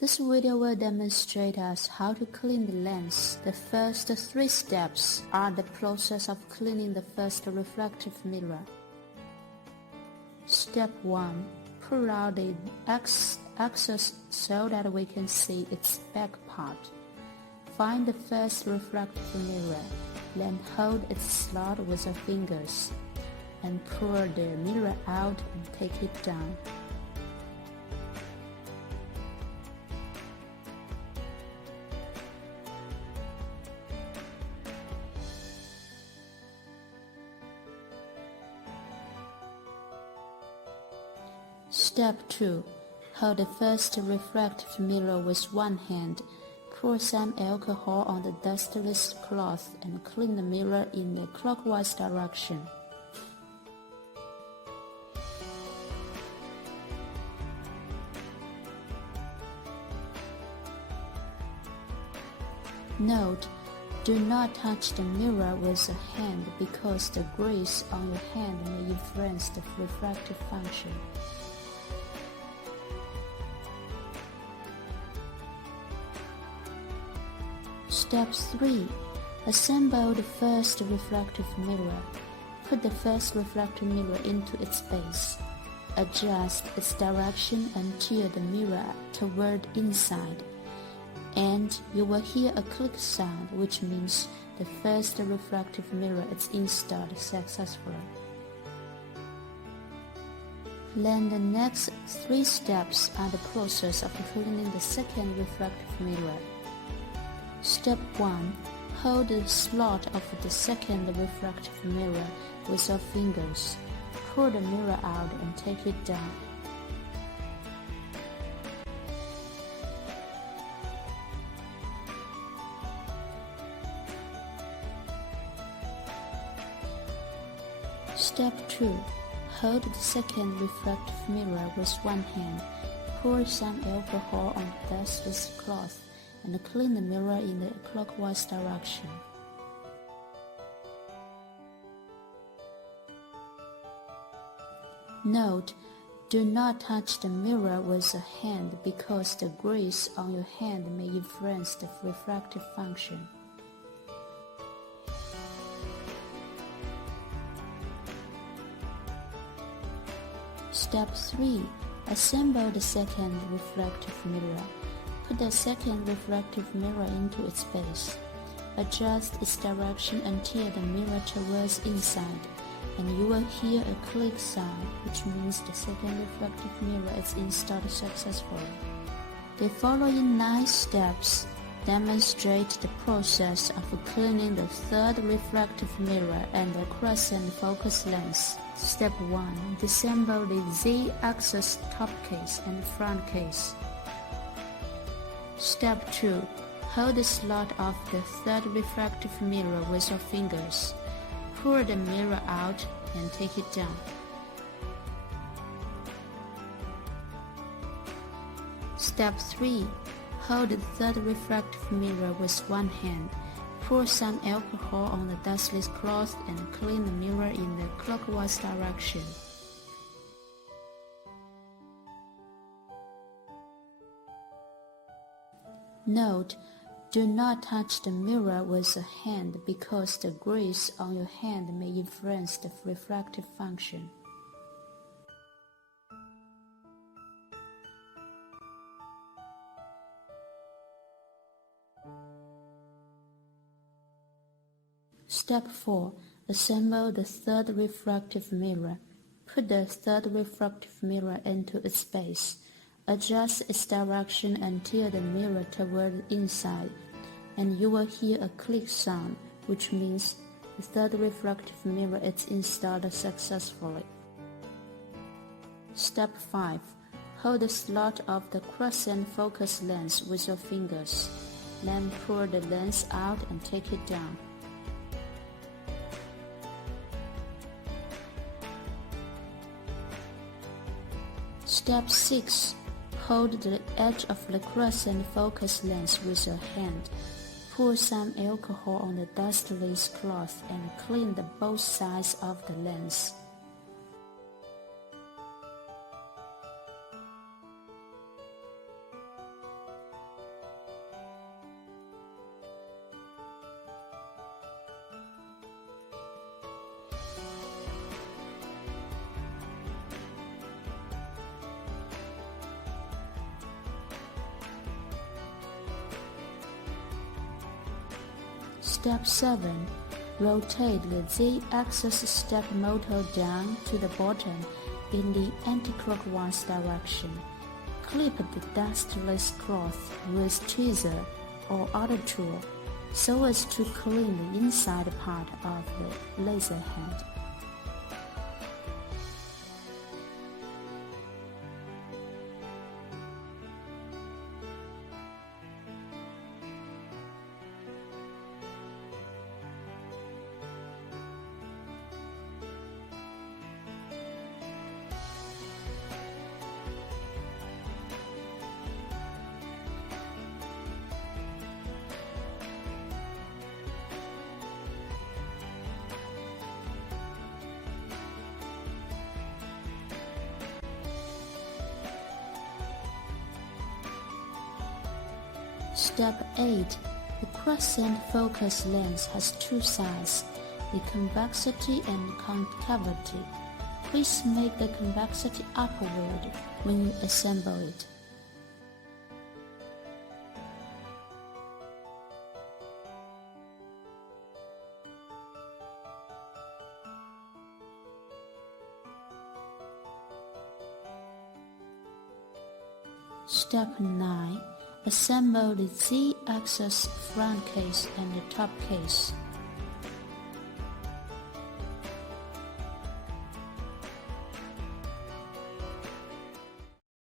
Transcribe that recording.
This video will demonstrate us how to clean the lens. The first 3 steps are the process of cleaning the first refractive mirror. Step 1. Pull out the excess so that we can see its back part. Find the first refractive mirror, then hold its slot with your fingers, and pull the mirror out and take it down. Step 2. Hold the first refractive mirror with one hand. Pour some alcohol on the dustless cloth and clean the mirror in the clockwise direction. Note: do not touch the mirror with a hand because the grease on your hand may influence the refractive function. Step 3. Assemble the first refractive mirror. Put the first refractive mirror into its base. Adjust its direction until the mirror toward inside, and you will hear a click sound, which means the first refractive mirror is installed successfully. Then the next 3 steps are the process of cleaning the second refractive mirror. Step 1. Hold the slot of the second refractive mirror with your fingers. Pull the mirror out and take it down. Step 2. Hold the second refractive mirror with one hand. Pour some alcohol on the dustless cloth and clean the mirror in the clockwise direction. Note: do not touch the mirror with a hand because the grease on your hand may influence the refractive function. Step 3. Assemble the second refractive mirror. Put the second refractive mirror into its base. Adjust its direction until the mirror towards inside, and you will hear a click sound, which means the second refractive mirror is installed successfully. The following 9 steps demonstrate the process of cleaning the third refractive mirror and the crescent focus lens. Step 1. Disassemble the Z-axis top case and front case. Step 2. Hold the slot of the third refractive mirror with your fingers. Pull the mirror out and take it down. Step 3. Hold the third refractive mirror with one hand. Pour some alcohol on the dustless cloth and clean the mirror in the clockwise direction. Note: do not touch the mirror with a hand because the grease on your hand may influence the refractive function. Step 4. Assemble the third refractive mirror. Put the third refractive mirror into its base. Adjust its direction until the mirror toward inside, and you will hear a click sound, which means the third refractive mirror is installed successfully. Step 5. Hold the slot of the crescent focus lens with your fingers. Then pull the lens out and take it down. Step 6. Hold the edge of the crescent focus lens with your hand. Pour some alcohol on the dustless cloth and clean both sides of the lens. Step 7. Rotate the Z-axis step motor down to the bottom in the anti-clockwise direction. Clip the dustless cloth with tweezer or other tool so as to clean the inside part of the laser head. Step 8. The crescent focus lens has two sides, the convexity and concavity. Please make the convexity upward when you assemble it. Step 9. Assemble the Z-axis front case and the top case.